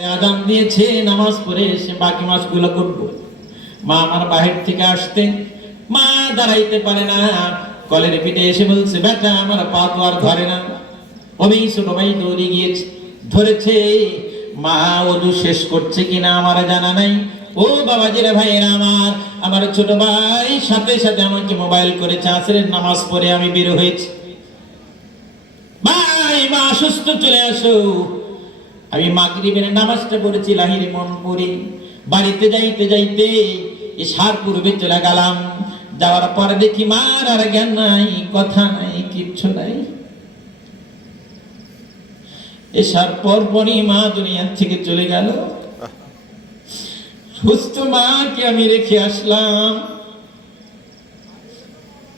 আদান দিয়েছে, নামাজ পড়ে এসে বাকি মাসগুলো করব। মা আমার বাহির থেকে আসতে, মা দাঁড়াইতে পারে না। কলের পিঠে এসে বলছে, বেটা, আমার পা তো আর ধরে না। আমি ছোট ভাই দৌড়ে গিয়েছে, ধরেছে, মা ওদু শেষ করছে কিনা আমার জানা নাই। ও বাবাজিরা ভাইয়েরা আমার আমার ছোট ভাই সাথে সাথে আমাকে মোবাইল করেছে আসরের নামাজ পড়ে আমি বের হয়েছি। ভাই, মা, অসুস্থ চলে আসো। আমি মাগরিবের নামাজটা পড়েছি লাহিরে মন পড়ে। বাড়িতে যাইতে যাইতে সার পূর্বে চলে গেলাম। যাওয়ার পরে দেখি মার আর জ্ঞান নাই, কথা নাই, কিচ্ছু নাই। এসার পর পরই মা দুনিয়ার থেকে চলে গেল। সুস্থ মাকে আমি রেখে আসলাম।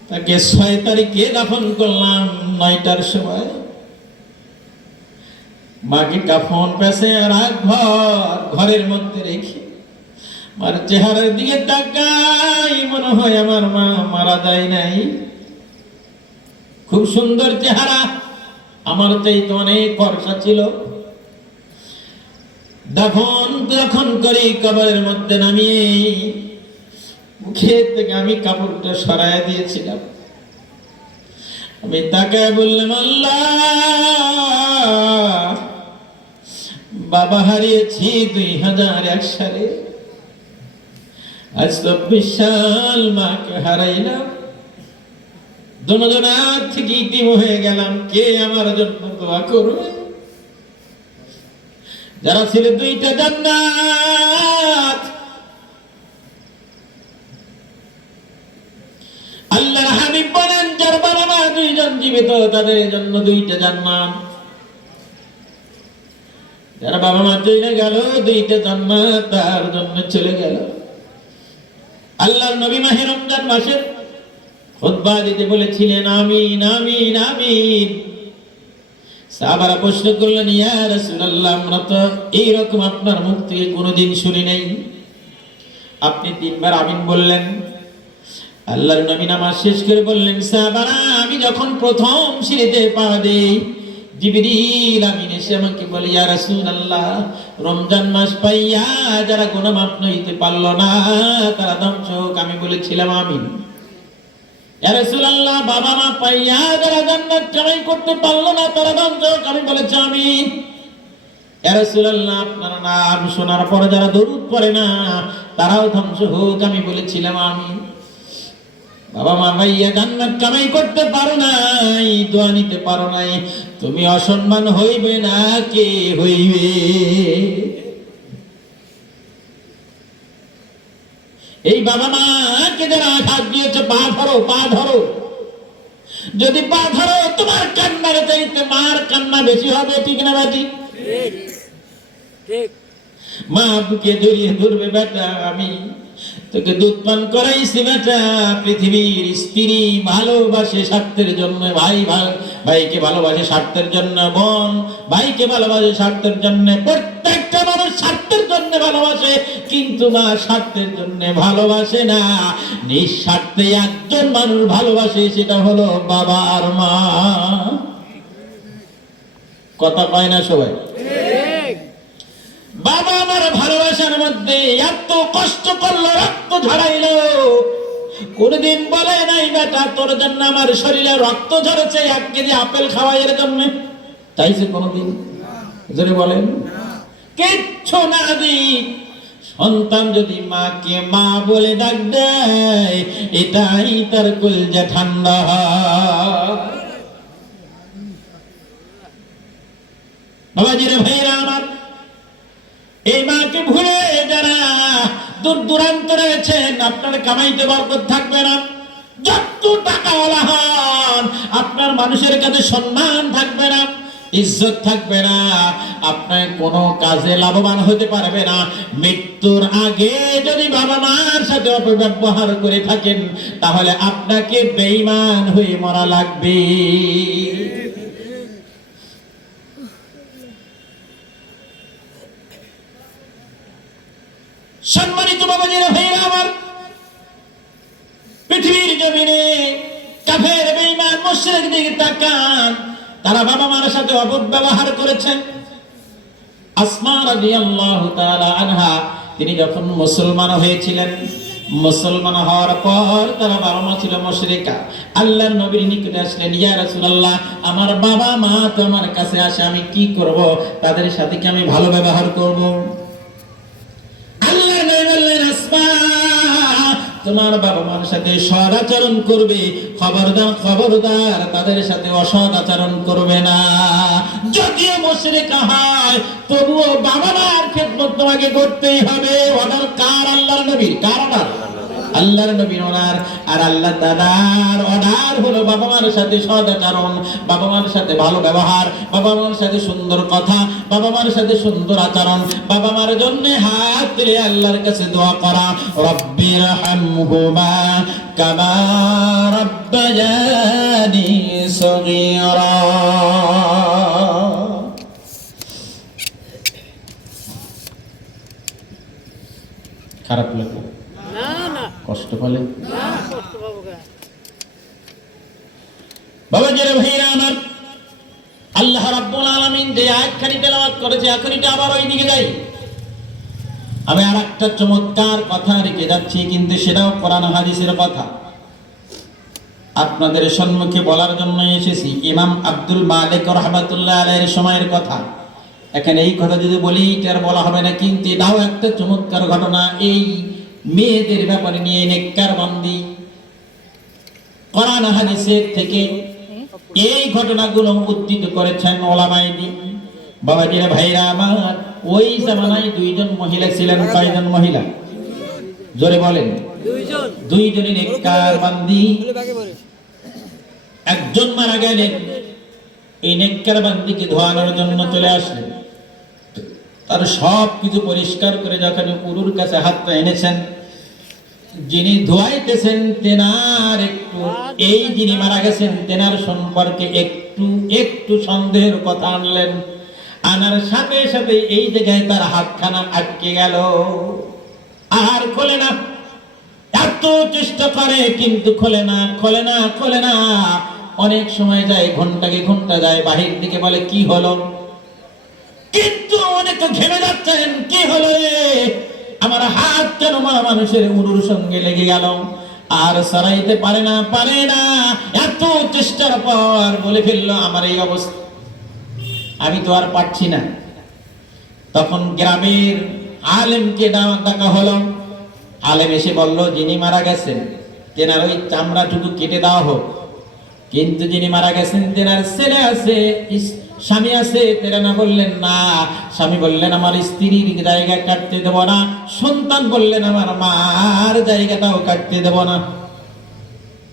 তাকে ছয় তারিখে দাফন করলাম, নয়টার সময়। মাকে কাফন পেছে আর এক ঘর, ঘরের মধ্যে রেখে। মার চেহারার দিকে তাকাই, মনে হয় আমার মা মারা যায় নাই। খুব সুন্দর চেহারা, আমার চাইতে অনেক ফর্সা ছিল। দাফন যখন করি কবরের মধ্যে নামিয়ে, মুখে থেকে আমি কাপড়টা সরায় দিয়েছিলাম। আমি তাকায় বললাম, আল্লাহ! বাবা হারিয়েছি দুই হাজার এক সালে। আজ চব্বিশ সাল মাকে হারাইলাম। দুজনার থেকে ইতিম হয়ে গেলাম, কে আমার জন্য দোয়া করবে? যারা ছিল দুইটা জান্নাত। আল্লাহর হাবিব বলেন, যার বাবা মা দুইজন জীবিত, তাদের জন্য দুইটা জান্নাত। যারা বাবা মা চলে গেল, দুইটা জন্ম, তার জন্য চলে গেল। আল্লাহর নবী মাহে রমজান মাসের খুতবা দিতে বলেছিলেন, আমিন আমিন আমিন। সাহাবারা প্রশ্ন করলেন, ইয়া রাসূলুল্লাহ, আমরা তো এইরকম আপনার মুখ থেকে কোনোদিন শুনি নাই। আপনি তিনবার আমিন বললেন। আল্লাহর নবী নামাজ শেষ করে বললেন, সাহাবারা, আমি যখন প্রথম সিঁড়িতে পা দেই জিবরিল আমিন এসে আমাকে বলে, ইয়া রাসূলুল্লাহ, রমজান মাস পাইয়া যারা গুনাহ মাফ পারল না, তারা ধ্বংস হোক আমি বলেছিলাম, আমিন। ইয়া রাসূলুল্লাহ, বাবা মা পাইয়া যারা জান্নাত করতে পারল না, তারা আমি বলেছি, আমিন। ইয়া রাসূলুল্লাহ নাম শোনার পরে যারা দরুদ পড়ে না, তারাও ধ্বংস হোক আমি বলেছিলাম, আমিন। বাবা মা ভাইয়া, জান্নাত কামাই করতে পারো নাই, দোয়া নিতে পারো নাই তুমি অসম্মান হইবে না কে হইবে? এই বাবা মাকে যারা আঘাত দিয়েছে পা ধরো পা ধরো। যদি পা ধরো তোমার কান্নার চাইতে মার কান্না বেশি হবে ঠিক না বাটি মা বুকে জড়িয়ে ধরবে বেটা আমি তোকে দুধ পান করাইছি বেটা। পৃথিবীর স্ত্রী ভালোবাসে স্বার্থের জন্য। ভাই ভাই ভাইকে ভালোবাসে স্বার্থের জন্য বোন। ভাইকে ভালোবাসে স্বার্থের জন্য প্রত্যেকটা মানুষ স্বার্থের জন্য ভালোবাসে। কিন্তু মা স্বার্থের জন্য ভালোবাসে না। নিঃস্বার্থে একজন মানুষ ভালোবাসে, সেটা হলো বাবা আর মা। কথা কয় না সবাই ঠিক বাবা আমার ভালোবাসার মধ্যে এত কষ্ট করল, রক্ত ঝরাইলো। কোনদিন বলে নাই, বেটা, তোর জন্য আমার শরীরে রক্ত ঝরেছে, এক কেজি আপেল খাওয়াই এর জন্য। সে কোনদিন? জোরে বলেন। কিচ্ছু না দি। সন্তান যদি মাকে মা বলে ডাক দেয়, এটাই তার কলজা ঠান্ডা। হয় বাবাজিরে ভাইরা আমার, এই মাকে ভুলে দূর দূরান্ত রয়েছেন, আপনার কামাইতে বরকত থাকবে না। যত টাকাওয়ালা হন, আপনার মানুষের কাছে সম্মান থাকবে না, ইজ্জত থাকবে না, আপনার কোনো কাজে লাভবান হতে পারবে না। মৃত্যুর আগে যদি বাবা মার সাথে অপব্যবহার করে থাকেন, তাহলে আপনাকে বেঈমান হয়ে মরা লাগবে। সম্মানিত বাবাজিরা ভাইরা আমার, পৃথিবীর জমিনে কাফের, বেঈমান, মুশরিক দিকে তাকান, তারা বাবা মার সাথে অপব্যবহার করেছেন। আসমা রাদিয়াল্লাহু তাআলা আনহা, তিনি যখন মুসলমান হয়েছিলেন, মুসলমান হওয়ার পর তারা বাবা মা ছিল মুশরিকা। আল্লাহর নবীর নিকটে আসলেন, ইয়া রাসূলুল্লাহ, আমার বাবা মা তো আমার কাছে আসে, আমি কি করব? তাদের সাথে কি আমি ভালো ব্যবহার করব? তোমার বাবা মার সাথে সদাচরণ করবে, খবরদার খবরদার তাদের সাথে অসদ আচরণ করবে না। যদিও মুশরিকা কাহায় তবুও বাবা মার খেদমত তোমাকে করতেই হবে। অর্ডার কার আল্লাহর নবীর? কার আল্লাহর নবীর অর্ডার আর আল্লাহ দাদার অর্ডার হলো বাবা মার সাথে সদাচরণ, বাবা মার সাথে ভালো ব্যবহার, বাবা মার সাথে সুন্দর কথা, বাবা মার সাথে সুন্দর আচরণ, বাবা মার জন্য হাত তুলে আল্লাহর কাছে দোয়া করা রব্বির হামহুমা কামা রব্বায়ানি সগীরা। খারাপ না কষ্ট কেন? বাবা জেরে ভাইরা আমার আল্লাহ রাব্বুল আলামিন যে আয়াতখানি তেলাওয়াত করেছে, এখনই আবার ওই দিকে যাই। আমি আর একটা চমৎকার কথা রেখে যাচ্ছি, কিন্তু সেটাও কোরআন হাদিসের কথা। আপনাদের সম্মুখে বলার জন্য এসেছি, ইমাম আব্দুল মালিক রহমাতুল্লাহ আলাইহির সময়ের কথা। এখানে এই কথা যদি বলি এটার বলা হবে না, কিন্তু এটাও একটা চমৎকার ঘটনা, এই মেয়েদের ব্যাপারে নিয়ে নেককার বান্দি। কোরআন হাদিসের থেকে এই ঘটনাগুলো উদ্ধৃত করেছেন ওলামাইদি বাবাজিরা ভাইরা আমার ওই জামানায় দুইজন মহিলা ছিলেন কয়জন মহিলা? জোরে বলেন। দুইজন। দুইজনই নেককার বান্দি। একজন মারা গেলেন। এই নেককার বান্দিকে ধোয়ানোর জন্য চলে আসলেন। তার সব কিছু পরিষ্কার করে যখন উরুর কাছে হাতটা এনেছেন যিনি ধোয়াইতেছেন তেনার একটু, এই যিনি মারা গেছেন, তেনার সম্পর্কে একটু একটু সন্দেহের কথা আনলেন। আনার সাথে সাথে এই জায়গায় তার হাতখানা আটকে গেল। আর খোলে না। এত চেষ্টা করে, কিন্তু খোলে না খোলে না খোলে না। অনেক সময় যায়, ঘন্টাকে ঘণ্টা যায়, বাহির দিকে বলে, কি হলো? কিন্তু অনেক ঘেমে যাচ্ছেন, কি হলো রে? আমার হাত কেন মারা মানুষের উরুর সঙ্গে লেগে গেল। আর সরাইতে পারে না পারে না। এত চেষ্টার পর বলে ফেলল, আমার এই অবস্থা। আমি তো আর পারছি না। তখন গ্রামের আলেমকে ডাকা হলো। আলেম এসে বলল, যিনি মারা গেছেন, তেনার ওই চামড়াটুকু কেটে দেওয়া হোক। কিন্তু যিনি মারা গেছেন, তেনার ছেলে আছে স্বামী আছে, তেরা না বললেন না। স্বামী বললেন, আমার স্ত্রীর জায়গা কাটতে দেব না। সন্তান বললেন, আমার মার জায়গাটাও কাটতে দেব না।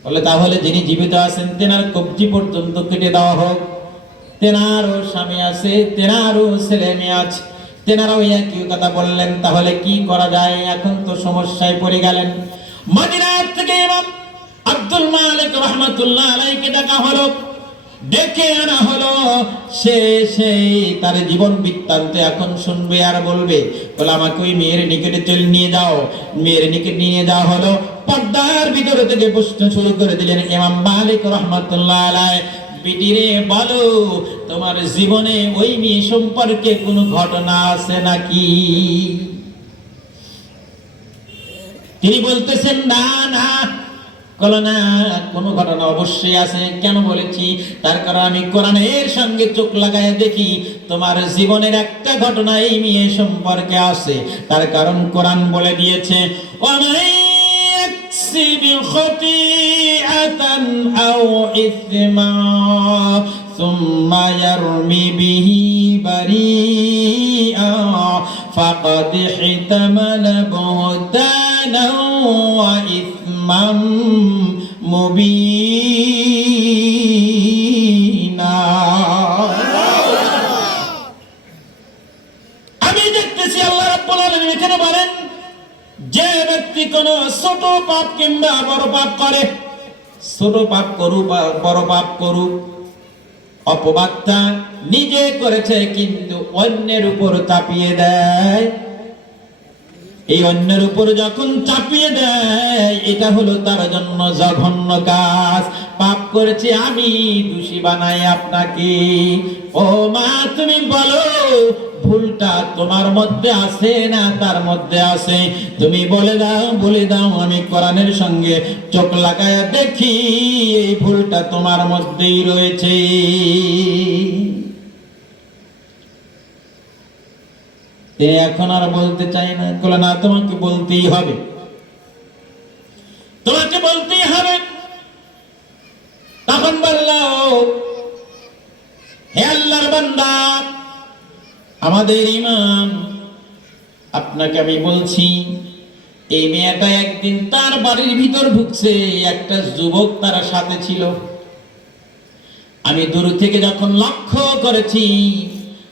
বলে, তাহলে যিনি জীবিত আছেন, তেনার কবজি পর্যন্ত কেটে দেওয়া হোক। তেনারও স্বামী আছে, তেনারও ছেলে মেয়ে আছে। তেনারাও একই কথা বললেন, তাহলে কি করা যায়? এখন তো সমস্যায় পড়ে গেলেন। মদিনার থেকে আব্দুল মালিক রহমাতুল্লাহ আলাইকে ডাকা হলো। ডেকে আনা হলো। সে সেই তার জীবন বৃত্তান্ত এখন শুনবে আর বলবে, বলে, আমাকে ওই মেয়ের নিকটে চলে নিয়ে যাও মেয়ের নিকট নিয়ে যাওয়া হলো। পর্দার ভিতরে থেকে প্রশ্ন শুরু করে দিলেন ইমাম মালিক রহমাতুল্লাহ আলাই বিটিরে, বলো, তোমার জীবনে ওই মেয়ে সম্পর্কে কোনো ঘটনা আছে নাকি? তিনি বলতেছেন, না না কলো না কোনো ঘটনা অবশ্যই আছে কেন বলেছি তার কারণ আমি কোরআনের সঙ্গে চোখ লাগায় দেখি তোমার জীবনের একটা ঘটনা এই মেয়ে সম্পর্কে আছে তার কারণ কোরআন বলে দিয়েছে ওয়ামাই يكسب خطيئة أو إثما ثم يرمي به بريئا فقد احتمل بهتانا وإثما ইমাম মুবিনা। আমি দেখতেছি আল্লাহ যে ব্যক্তি কিংবা করে করুক করুক, অপবাদটা নিজে করেছে কিন্তু অন্যের উপর তাপিয়ে দেয়। এই অন্যের উপর যখন চাপিয়ে দেয়, এটা হলো তার জন্য জঘন্য কাজ। পাপ করেছে আমি, দোষী বানাই আপনাকে। ও মা, তুমি বলো, ভুলটা তোমার মধ্যে আছে না তার মধ্যে আছে? তুমি বলে দাও বলে দাও, আমি কোরআনের সঙ্গে চোখ লাগায় দেখি, এই ভুলটা তোমার মধ্যেই রয়েছে। তিনি এখন আর বলতে চাই না। বলে, না, তোমাকে বলতেই হবে। তোমাকে বলতেই হবে। তখন বলল, হে আল্লাহর বান্দা, আমাদের ইমাম, আপনাকে আমি বলছি, এই মেয়েটা একদিন তার বাড়ির ভিতর ঢুকছে। একটা যুবক তার সাথে ছিল। আমি দূর থেকে যখন লক্ষ্য করেছি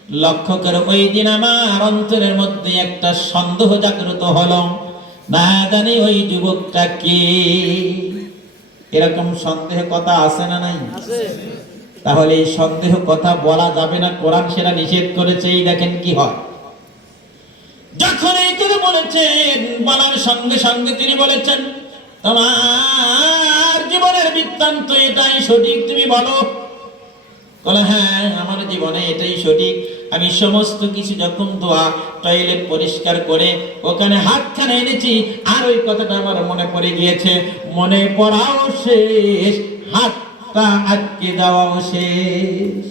লক্ষ্য করে ওই দিন আমার অন্তরের মধ্যে একটা সন্দেহ জাগ্রত হলো। না জানি ওই যুবকটা কে। এরকম সন্দেহ কথা আছে না নাই? তাহলে এই সন্দেহ কথা বলা যাবে না কোরআন সেটা নিষেধ করেছে এই দেখেন কি হয়। যখন এই কথা বলেছেন বলার সঙ্গে সঙ্গে তিনি বলেছেন তোমার জীবনের বৃত্তান্ত এটাই সঠিক তুমি বলো। বলে হ্যাঁ আমার জীবনে এটাই সঠিক। আমি সমস্ত কিছু যখন দোয়া টয়লেট পরিষ্কার করে ওখানে হাতখানে এনেছি, আর ওই কথাটা আমার মনে পড়ে গিয়েছে। মনে পড়াও শেষ, হাতটা আটকে দেওয়াও শেষ।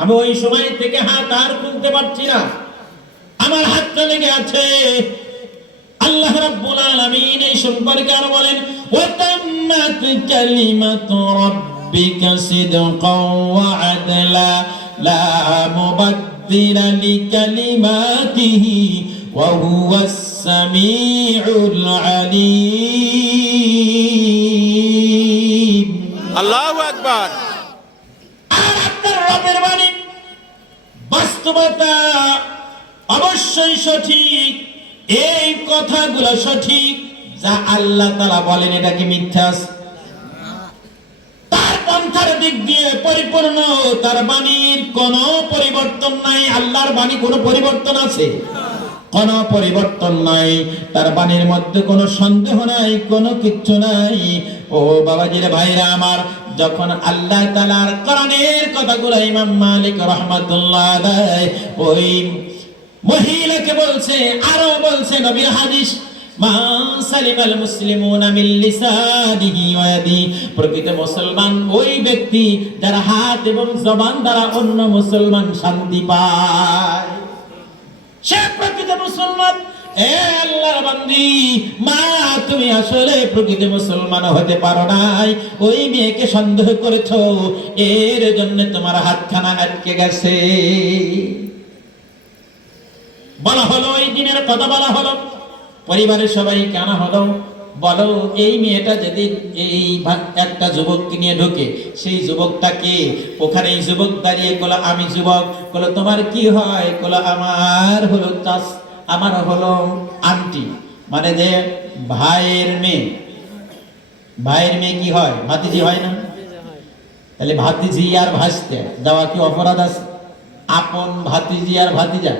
আমি ওই সময় থেকে হাত আর তুলতে পারছি না। আমার হাতটা লেগে আছে। আল্লাহ রাব্বুল আলামিন এই সম্পর্কে আর বলেন ওয়া তাম্মাত কালিমাতু রাব্বিকা সিদকাও ওয়া আদলা। সামিউল আলিম আল্লাহু আকবার আর আপনার রবের বাণী বাস্তবতা অবশ্যই সঠিক এই কথাগুলো সঠিক যা আল্লাহ তালা বলেন এটা কি মিথ্যা আছে? তার পন্থার দিক দিয়ে পরিপূর্ণ, তার বাণীর কোনো পরিবর্তন নাই, আল্লাহর বাণী কোনো পরিবর্তন আছে? কোনো পরিবর্তন নাই, তার বাণীর মধ্যে কোনো সন্দেহ নাই, কোনো কিচ্ছু নাই। ও বাবাজির ভাইরা আমার, যখন আল্লাহ তালার কোরআনের কথাগুলো ইমাম মালিক রহমাতুল্লাহ আলাইহি ওই মহিলাকে বলছে আরও বলছে, নবীর হাদিস প্রকৃত মুসলমান ওই ব্যক্তি যার হাত এবং জবান দ্বারা অন্য মুসলমান শান্তি পায়। সে প্রকৃত মুসলমান। আল্লাহর বান্দি, মা, তুমি আসলে প্রকৃত মুসলমান হতে পারো নাই। ওই মেয়েকে সন্দেহ করেছ, এর জন্য তোমার হাতখানা আটকে গেছে। বলা হলো, ওই দিনের কথা বলা হলো। পরিবারের সবাই কেন হলো, বলো, এই মেয়েটা যেদিন এই একটা যুবককে নিয়ে ঢোকে, সেই যুবকটাকে ওখানে এই যুবক দাঁড়িয়ে বলো আমি যুবক বলো তোমার কি হয়? বলো আমার হলো চাষ, আমার হলো আন্টি। মানে যে ভাইয়ের মেয়ে। ভাইয়ের মেয়ে কি হয়? ভাতিজি হয় না? তাহলে ভাতিজি আর ভাসতে দেওয়া কি অপরাধ আছে? আপন ভাতিজি আর ভাতিজা?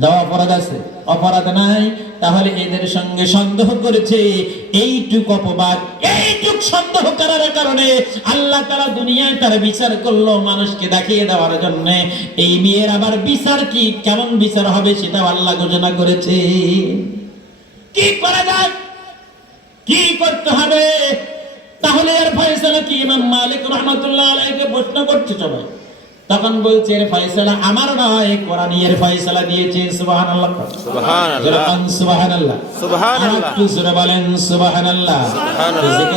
দেওয়া অপরাধ আছে। অপরাধ নাই, তাহলে এদের সঙ্গে সন্দেহ করেছে। এইটুক অপবাদ, এইটুক সন্দেহ করার কারণে আল্লাহ তারা দুনিয়ায় তার বিচার করল মানুষকে দেখিয়ে দেওয়ার জন্য। এই মেয়ের আবার বিচার কি? কেমন বিচার হবে সেটাও আল্লাহ ঘোষণা করেছে। কি করা যায়? কি করতে হবে? তাহলে এর ফয়সালা কি? ইমাম মালিক রহমতুল্লাহ আলাইকে প্রশ্ন করছে সবাই। তখন বলছে এর ফয়সালা আমার নয়। কোরআন এর ফয়সালা দিয়েছে সুবহানাল্লাহ। সুবহানাল্লাহ। সুবহানাল্লাহ। সুবহানাল্লাহ। একটু জোরে বলেন সুবহানাল্লাহ। সুবহানাল্লাহ।